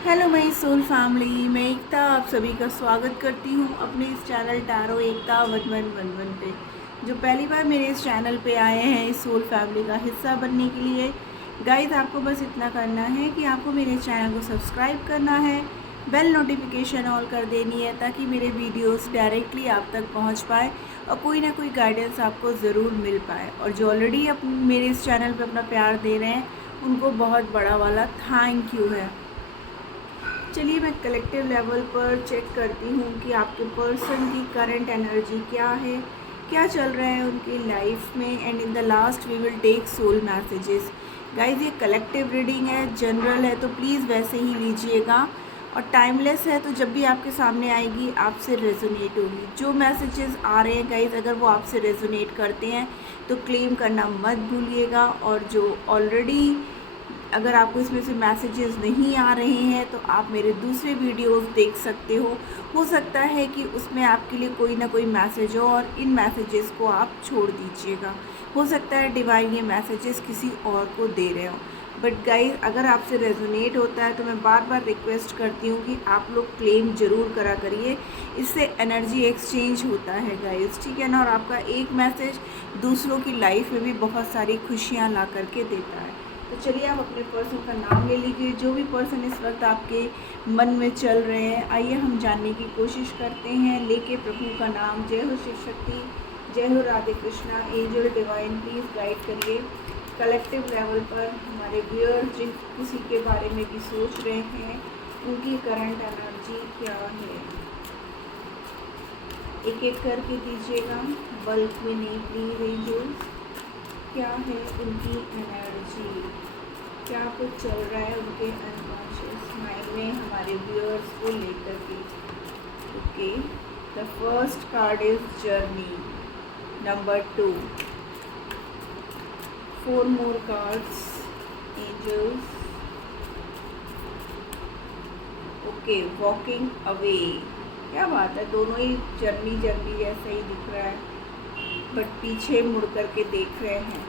Hello my soul family, मैं एकता आप सभी का स्वागत करती हूँ अपने इस चैनल टैरो एकता 1111 पे। जो पहली बार मेरे इस चैनल पे आए हैं इस सोल फैमिली का हिस्सा बनने के लिए, गाइस आपको बस इतना करना है कि आपको मेरे चैनल को सब्सक्राइब करना है, बेल नोटिफिकेशन ऑल कर देनी है ताकि मेरे वीडियोस डायरेक्टली आप तक पहुंच पाए और कोई ना कोई गाइडेंस आपको ज़रूर मिल पाए। और जो ऑलरेडी मेरे इस चैनल पे अपना प्यार दे रहे हैं उनको बहुत बड़ा वाला थैंक यू है। चलिए मैं कलेक्टिव लेवल पर चेक करती हूँ कि आपके पर्सन की करंट एनर्जी क्या है, क्या चल रहा है उनकी लाइफ में। And in the last we will take soul messages. Guys ये कलेक्टिव रीडिंग है, जनरल है, तो प्लीज़ वैसे ही लीजिएगा। और टाइमलेस है, तो जब भी आपके सामने आएगी आपसे रेजोनेट होगी। जो मैसेजेस आ रहे हैं गाइज, अगर वो आपसे रेजोनेट करते हैं तो क्लेम करना मत भूलिएगा। और जो ऑलरेडी अगर आपको इसमें से मैसेजेस नहीं आ रहे हैं तो आप मेरे दूसरे वीडियोस देख सकते हो सकता है कि उसमें आपके लिए कोई ना कोई मैसेज हो और इन मैसेजेस को आप छोड़ दीजिएगा। हो सकता है डिवाइन ये मैसेजेस किसी और को दे रहे हो। बट गाइस, अगर आपसे रेजोनेट होता है तो मैं बार बार रिक्वेस्ट करती हूँ कि आप लोग क्लेम ज़रूर करा करिए। इससे एनर्जी एक्सचेंज होता है गाइस, ठीक है ना। और आपका एक मैसेज दूसरों की लाइफ में भी बहुत सारी खुशियाँ ला करके देता है। तो चलिए आप अपने पर्सन का नाम ले लीजिए। जो भी पर्सन इस वक्त आपके मन में चल रहे हैं, आइए हम जानने की कोशिश करते हैं। लेके प्रभु का नाम। जय हो शिव शक्ति, जय हो Radhe Krishna. Angel divine please guide करिए कलेक्टिव लेवल पर हमारे व्यूअर्स जिन किसी के बारे में भी सोच रहे हैं उनकी करंट एनर्जी क्या है। एक एक करके दीजिएगा, बल्क में नहीं प्लीज। एंजल्स क्या है उनकी एनर्जी, क्या कुछ चल रहा है उनके अनकॉन्शियस माइंड में हमारे व्यूअर्स को लेकर के। Okay, the first card is journey, number 2, 4 more cards angels. Okay, walking away, क्या बात है, दोनों ही जर्नी जर्नी जैसा ही दिख रहा है बट पीछे मुड़ करके देख रहे हैं।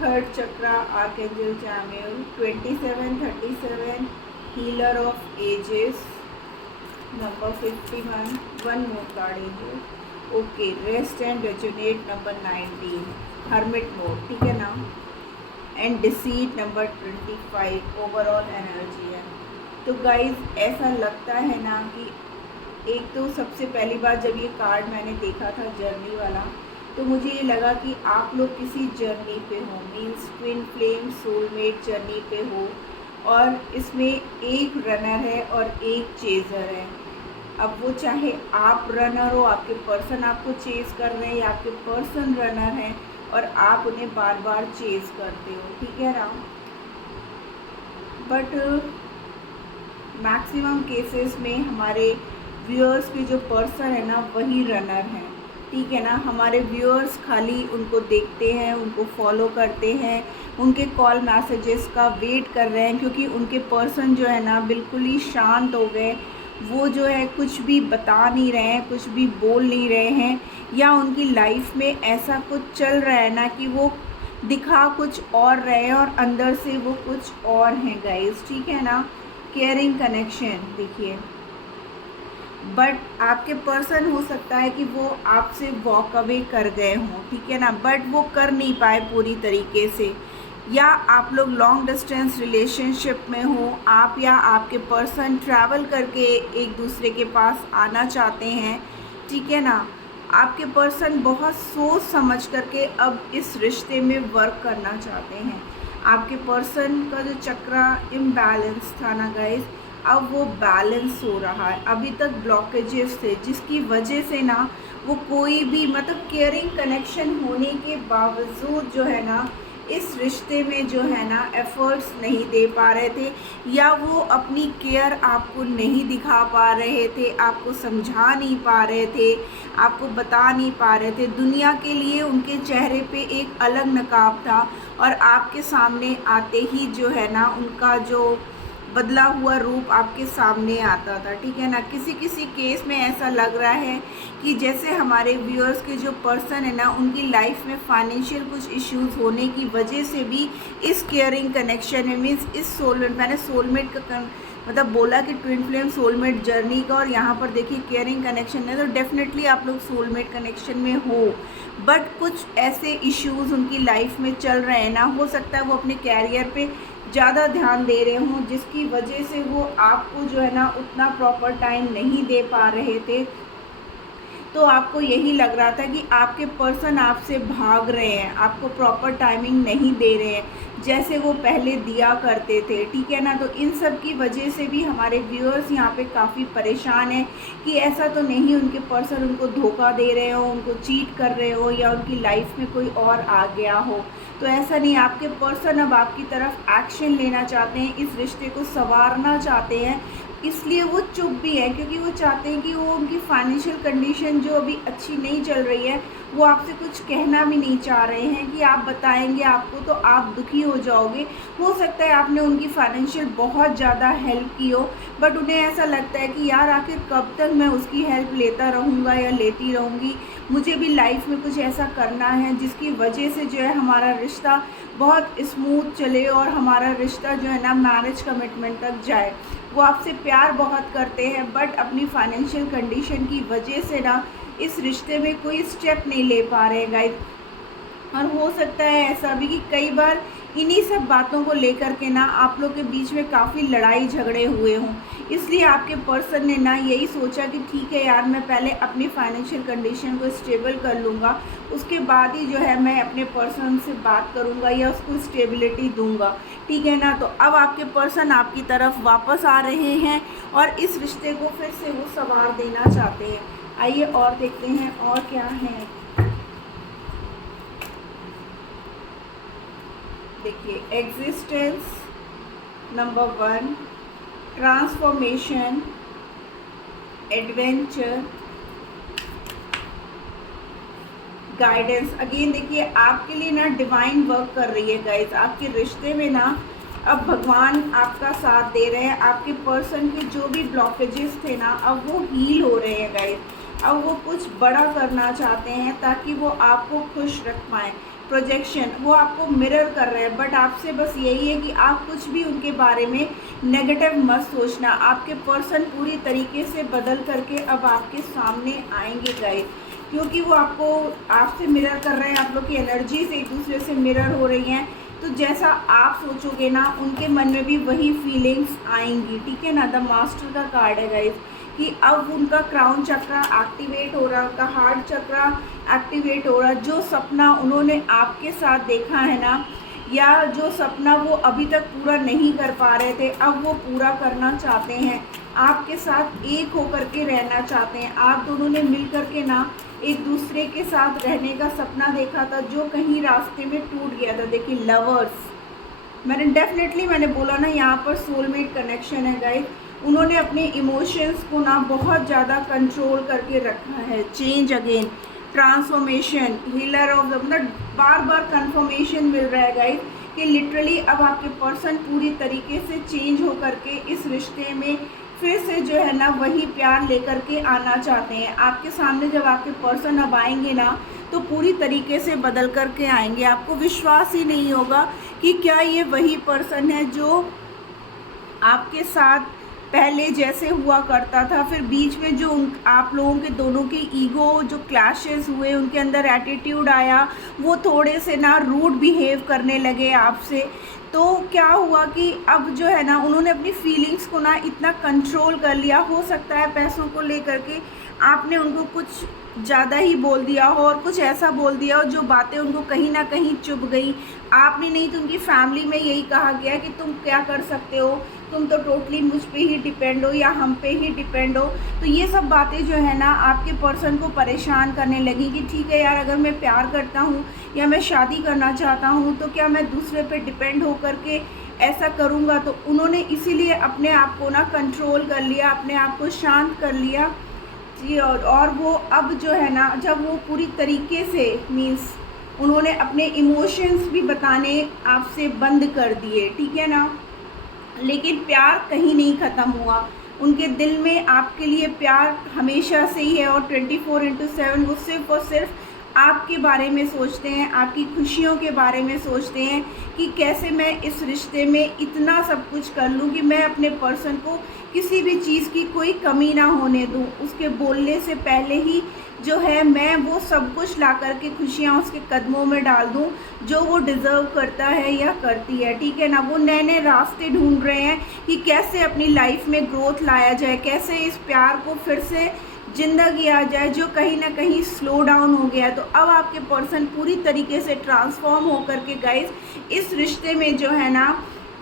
Third chakra archangel Chamuel, 2737, healer of ages, number 51, 1 more card angel. Okay, rest and resonate, number 19, hermit mode, ठीक है ना। And deceit, number 25, overall energy है। तो गाइज ऐसा लगता है ना कि एक तो सबसे पहली बार जब ये कार्ड मैंने देखा था जर्नी वाला, तो मुझे ये लगा कि आप लोग किसी जर्नी पे हो, means twin flame soulmate journey पे हो। और इसमें एक रनर है और एक चेज़र है। अब वो चाहे आप रनर हो, आपके पर्सन आपको चेज़ कर रहे हैं, या आपके पर्सन रनर हैं और आप उन्हें बार बार चेज़ करते हो, ठीक है ना। बट मैक्सिमम केसेस में हमारे व्यूअर्स के जो पर्सन है ना वही रनर हैं, ठीक है ना। हमारे व्यूअर्स खाली उनको देखते हैं, उनको फॉलो करते हैं, उनके कॉल मैसेजेस का वेट कर रहे हैं, क्योंकि उनके पर्सन जो है ना बिल्कुल ही शांत हो गए। वो जो है कुछ भी बता नहीं रहे हैं, कुछ भी बोल नहीं रहे हैं, या उनकी लाइफ में ऐसा कुछ चल रहा है ना कि वो दिखा कुछ और रहे हैं और अंदर से वो कुछ और हैं गाइस, ठीक है ना। केयरिंग कनेक्शन देखिए, बट आपके पर्सन हो सकता है कि वो आपसे वॉक अवे कर गए हों, ठीक है ना, बट वो कर नहीं पाए पूरी तरीके से। या आप लोग लॉन्ग डिस्टेंस रिलेशनशिप में हो, आप या आपके पर्सन ट्रैवल करके एक दूसरे के पास आना चाहते हैं, ठीक है ना। आपके पर्सन बहुत सोच समझ करके अब इस रिश्ते में वर्क करना चाहते हैं। आपके पर्सन का जो चक्रा इम्बैलेंस था ना गाइस, अब वो बैलेंस हो रहा है। अभी तक ब्लॉकेजेस थे जिसकी वजह से ना वो कोई भी मतलब केयरिंग कनेक्शन होने के बावजूद जो है ना इस रिश्ते में जो है ना एफर्ट्स नहीं दे पा रहे थे, या वो अपनी केयर आपको नहीं दिखा पा रहे थे, आपको समझा नहीं पा रहे थे, आपको बता नहीं पा रहे थे। दुनिया के लिए उनके चेहरे पे एक अलग नकाब था और आपके सामने आते ही जो है ना उनका जो बदला हुआ रूप आपके सामने आता था, ठीक है ना। किसी किसी केस में ऐसा लग रहा है कि जैसे हमारे व्यूअर्स के जो पर्सन है ना, उनकी लाइफ में फाइनेंशियल कुछ इश्यूज होने की वजह से भी इस केयरिंग कनेक्शन में, मीन्स इस सोलमेट, मैंने सोलमेट का मतलब बोला कि ट्विन फ्लेम सोलमेट जर्नी का, और यहाँ पर देखिए केयरिंग कनेक्शन है, तो डेफिनेटली आप लोग सोलमेट कनेक्शन में हो। बट कुछ ऐसे इश्यूज उनकी लाइफ में चल रहे हैं ना, हो सकता है वो अपने कैरियर पे ज़्यादा ध्यान दे रहे हों, जिसकी वजह से वो आपको जो है ना उतना प्रॉपर टाइम नहीं दे पा रहे थे। तो आपको यही लग रहा था कि आपके पर्सन आपसे भाग रहे हैं, आपको प्रॉपर टाइमिंग नहीं दे रहे हैं जैसे वो पहले दिया करते थे, ठीक है ना। तो इन सब की वजह से भी हमारे व्यूअर्स यहाँ पे काफ़ी परेशान हैं कि ऐसा तो नहीं उनके पर्सन उनको धोखा दे रहे हो, उनको चीट कर रहे हो, या उनकी लाइफ में कोई और आ गया हो। तो ऐसा नहीं, आपके पर्सन अब आपकी तरफ एक्शन लेना चाहते हैं, इस रिश्ते को संवारना चाहते हैं। इसलिए वो चुप भी है, क्योंकि वो चाहते हैं कि वो उनकी फाइनेंशियल कंडीशन जो अभी अच्छी नहीं चल रही है, वो आपसे कुछ कहना भी नहीं चाह रहे हैं कि आप बताएंगे आपको तो आप दुखी हो जाओगे। हो सकता है आपने उनकी फाइनेंशियल बहुत ज़्यादा हेल्प की हो, बट उन्हें ऐसा लगता है कि यार आखिर कब तक मैं उसकी हेल्प लेता रहूँगा या लेती रहूँगी, मुझे भी लाइफ में कुछ ऐसा करना है जिसकी वजह से जो है हमारा रिश्ता बहुत स्मूथ चले और हमारा रिश्ता जो है ना मैरिज कमिटमेंट तक जाए। वो आपसे प्यार बहुत करते हैं, बट अपनी फाइनेंशियल कंडीशन की वजह से ना इस रिश्ते में कोई स्टेप नहीं ले पा रहे गाइस। और हो सकता है ऐसा भी कि कई बार इन्हीं सब बातों को लेकर के ना आप लोग के बीच में काफ़ी लड़ाई झगड़े हुए हों। इसलिए आपके पर्सन ने ना यही सोचा कि ठीक है यार, मैं पहले अपनी फाइनेंशियल कंडीशन को स्टेबल कर लूँगा, उसके बाद ही जो है मैं अपने पर्सन से बात करूँगा या उसको स्टेबिलिटी दूँगा, ठीक है ना। तो अब आपके पर्सन आपकी तरफ वापस आ रहे हैं और इस रिश्ते को फिर से वो संवार देना चाहते हैं। आइए और देखते हैं और क्या है। देखिए, existence number 1, transformation, adventure, guidance. Again देखिए, आपके लिए ना डिवाइन वर्क कर रही है गाइस। आपके रिश्ते में ना अब भगवान आपका साथ दे रहे हैं। आपके पर्सन के जो भी ब्लॉकेजेस थे ना, अब वो हील हो रहे हैं गाइस। अब वो कुछ बड़ा करना चाहते हैं ताकि वो आपको खुश रख पाएँ। प्रोजेक्शन, वो आपको मिरर कर रहे हैं, बट आपसे बस यही है कि आप कुछ भी उनके बारे में नेगेटिव मत सोचना। आपके पर्सन पूरी तरीके से बदल करके अब आपके सामने आएंगे गाइस, क्योंकि वो आपसे मिरर कर रहे हैं। आप लोग की एनर्जीज एक दूसरे से मिरर हो रही हैं, तो जैसा आप सोचोगे ना उनके मन में भी वही फीलिंग्स आएंगी, ठीक है ना। द मास्टर का कार्ड है गाइस कि अब उनका क्राउन चक्रा एक्टिवेट हो रहा है, उनका हार्ट चक्रा एक्टिवेट हो रहा है। जो सपना उन्होंने आपके साथ देखा है ना, या जो सपना वो अभी तक पूरा नहीं कर पा रहे थे, अब वो पूरा करना चाहते हैं। आपके साथ एक होकर के रहना चाहते हैं। आप दोनों ने मिल कर के ना एक दूसरे के साथ रहने का सपना देखा था, जो कहीं रास्ते में टूट गया था। देखिए, लवर्स, मैंने बोला ना यहाँ पर सोलमेट कनेक्शन है गाइस। उन्होंने अपने इमोशंस को ना बहुत ज़्यादा कंट्रोल करके रखा है। Change again, transformation, healer of the, मतलब बार बार कंफर्मेशन मिल रहा है गाइस कि लिटरली अब आपके पर्सन पूरी तरीके से चेंज हो करके इस रिश्ते में फिर से जो है ना वही प्यार लेकर के आना चाहते हैं। आपके सामने जब आपके पर्सन अब आएंगे ना, तो पूरी तरीके से बदल करके आएंगे। आपको विश्वास ही नहीं होगा कि क्या ये वही पर्सन है जो आपके साथ पहले जैसे हुआ करता था। फिर बीच में जो आप लोगों के दोनों के ईगो जो क्लैशेस हुए, उनके अंदर एटीट्यूड आया, वो थोड़े से ना रूड बिहेव करने लगे आपसे। तो क्या हुआ कि अब जो है ना उन्होंने अपनी फीलिंग्स को ना इतना कंट्रोल कर लिया। हो सकता है पैसों को लेकर के आपने उनको कुछ ज़्यादा ही बोल दिया हो और कुछ ऐसा बोल दिया हो जो बातें उनको कहीं ना कहीं चुभ गई। आपने नहीं तो उनकी फैमिली में यही कहा गया कि तुम क्या कर सकते हो, तुम तो टोटली मुझ पे ही डिपेंड हो या हम पे ही डिपेंड हो। तो ये सब बातें जो है ना आपके पर्सन को परेशान करने लगी कि ठीक है यार, अगर मैं प्यार करता हूँ या मैं शादी करना चाहता हूँ तो क्या मैं दूसरे पे डिपेंड हो करके ऐसा करूँगा। तो उन्होंने इसीलिए अपने आप को ना कंट्रोल कर लिया, अपने आप को शांत कर लिया जी। और वो अब जो है ना, जब वो पूरी तरीके से मीन्स उन्होंने अपने इमोशंस भी बताने आपसे बंद कर दिए, ठीक है ना। लेकिन प्यार कहीं नहीं ख़त्म हुआ। उनके दिल में आपके लिए प्यार हमेशा से ही है और 24/7 वो सिर्फ़ और सिर्फ आपके बारे में सोचते हैं, आपकी खुशियों के बारे में सोचते हैं कि कैसे मैं इस रिश्ते में इतना सब कुछ कर लूँ कि मैं अपने पर्सन को किसी भी चीज़ की कोई कमी ना होने दूँ। उसके बोलने से पहले ही जो है मैं वो सब कुछ ला कर के खुशियाँ उसके कदमों में डाल दूँ जो वो डिज़र्व करता है या करती है, ठीक है ना। वो नए नए रास्ते ढूंढ रहे हैं कि कैसे अपनी लाइफ में ग्रोथ लाया जाए, कैसे इस प्यार को फिर से जिंदा किया जाए जो कहीं ना कहीं स्लो डाउन हो गया है। तो अब आपके पर्सन पूरी तरीके से ट्रांसफॉर्म होकर के गाइस इस रिश्ते में जो है ना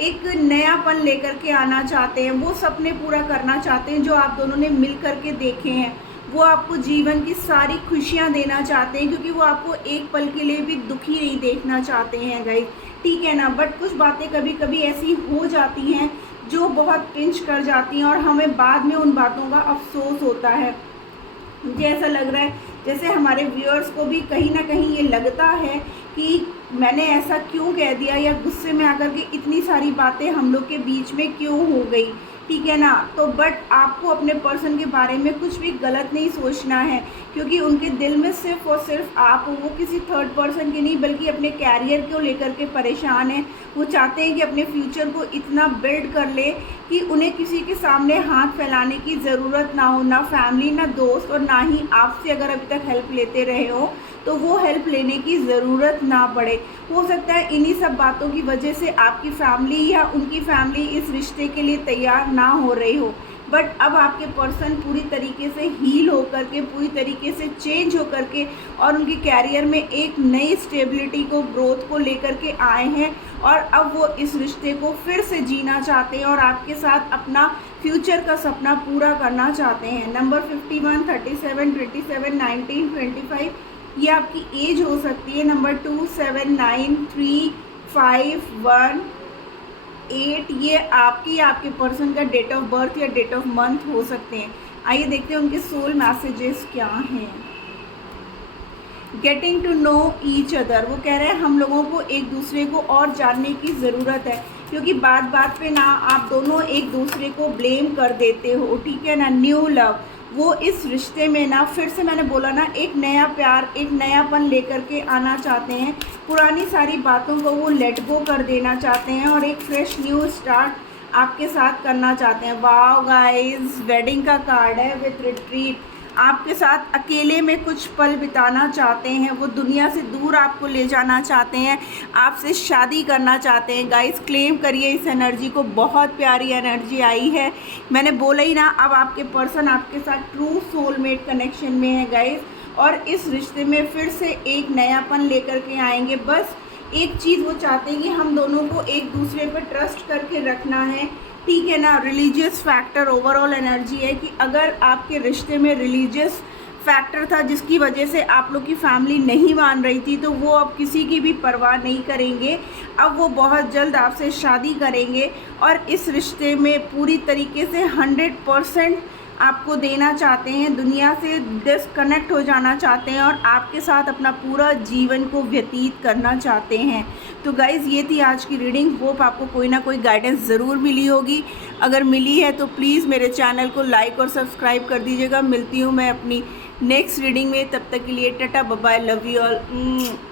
एक नयापन लेकर के आना चाहते हैं। वो सपने पूरा करना चाहते हैं जो आप दोनों ने मिल करके देखे हैं। वो आपको जीवन की सारी खुशियां देना चाहते हैं क्योंकि वो आपको एक पल के लिए भी दुखी नहीं देखना चाहते हैं गाइस, ठीक है ना। बट कुछ बातें कभी कभी ऐसी हो जाती हैं जो बहुत पिंच कर जाती हैं और हमें बाद में उन बातों का अफसोस होता है। मुझे ऐसा लग रहा है जैसे हमारे व्यूअर्स को भी कहीं ना कहीं ये लगता है कि मैंने ऐसा क्यों कह दिया या गुस्से में आकर के इतनी सारी बातें हम लोग के बीच में क्यों हो गई, ठीक है ना। तो बट आपको अपने पर्सन के बारे में कुछ भी गलत नहीं सोचना है क्योंकि उनके दिल में सिर्फ और सिर्फ आप हो। वो किसी थर्ड पर्सन की नहीं बल्कि अपने कैरियर को लेकर के परेशान हैं। वो चाहते हैं कि अपने फ्यूचर को इतना बिल्ड कर ले कि उन्हें किसी के सामने हाथ फैलाने की ज़रूरत ना हो, ना फैमिली ना दोस्त और ना ही आपसे अगर अभी तक हेल्प लेते रहे हो तो वो हेल्प लेने की ज़रूरत ना पड़े। हो सकता है इन्हीं सब बातों की वजह से आपकी फैमिली या उनकी फैमिली इस रिश्ते के लिए तैयार ना हो रही हो। बट अब आपके पर्सन पूरी तरीके से हील होकर के, पूरी तरीके से चेंज होकर के और उनके कैरियर में एक नई स्टेबिलिटी को, ग्रोथ को लेकर के आए हैं और अब वो इस रिश्ते को फिर से जीना चाहते हैं और आपके साथ अपना फ्यूचर का सपना पूरा करना चाहते हैं। नंबर 51, 37, 27, 19, 25 ये आपकी एज हो सकती है। नंबर 2, 7, 9, 3, 5, 1, 8 ये आपके पर्सन का डेट ऑफ बर्थ या डेट ऑफ मंथ हो सकते हैं। आइए देखते हैं उनके सोल मैसेजेस क्या हैं। Getting to know each other, वो कह रहे हैं हम लोगों को एक दूसरे को और जानने की ज़रूरत है क्योंकि बात बात पे ना आप दोनों एक दूसरे को ब्लेम कर देते हो, ठीक है ना। न्यू लव, वो इस रिश्ते में ना फिर से मैंने बोला ना एक नया प्यार, एक नयापन लेकर के आना चाहते हैं। पुरानी सारी बातों को वो लेट गो कर देना चाहते हैं और एक फ्रेश न्यू स्टार्ट आपके साथ करना चाहते हैं। वाओ गाइस, वेडिंग का कार्ड है विथ रिट्रीट। आपके साथ अकेले में कुछ पल बिताना चाहते हैं। वो दुनिया से दूर आपको ले जाना चाहते हैं, आपसे शादी करना चाहते हैं। गाइस क्लेम करिए इस एनर्जी को, बहुत प्यारी एनर्जी आई है। मैंने बोला ही ना, अब आपके पर्सन आपके साथ ट्रू सोलमेट कनेक्शन में है गाइस और इस रिश्ते में फिर से एक नयापन लेकर के आएंगे। बस एक चीज़ वो चाहते हैं कि हम दोनों को एक दूसरे पर ट्रस्ट करके रखना है, ठीक है ना। रिलीजियस फैक्टर ओवरऑल एनर्जी है कि अगर आपके रिश्ते में रिलीजियस फैक्टर था जिसकी वजह से आप लोग की फैमिली नहीं मान रही थी तो वो अब किसी की भी परवाह नहीं करेंगे। अब वो बहुत जल्द आपसे शादी करेंगे और इस रिश्ते में पूरी तरीके से 100% आपको देना चाहते हैं, दुनिया से डिस्कनेक्ट हो जाना चाहते हैं और आपके साथ अपना पूरा जीवन को व्यतीत करना चाहते हैं। तो गाइज़ ये थी आज की रीडिंग। होप आपको कोई ना कोई गाइडेंस ज़रूर मिली होगी। अगर मिली है तो प्लीज़ मेरे चैनल को लाइक और सब्सक्राइब कर दीजिएगा। मिलती हूँ मैं अपनी नेक्स्ट रीडिंग में, तब तक के लिए tata bye bye, love you all.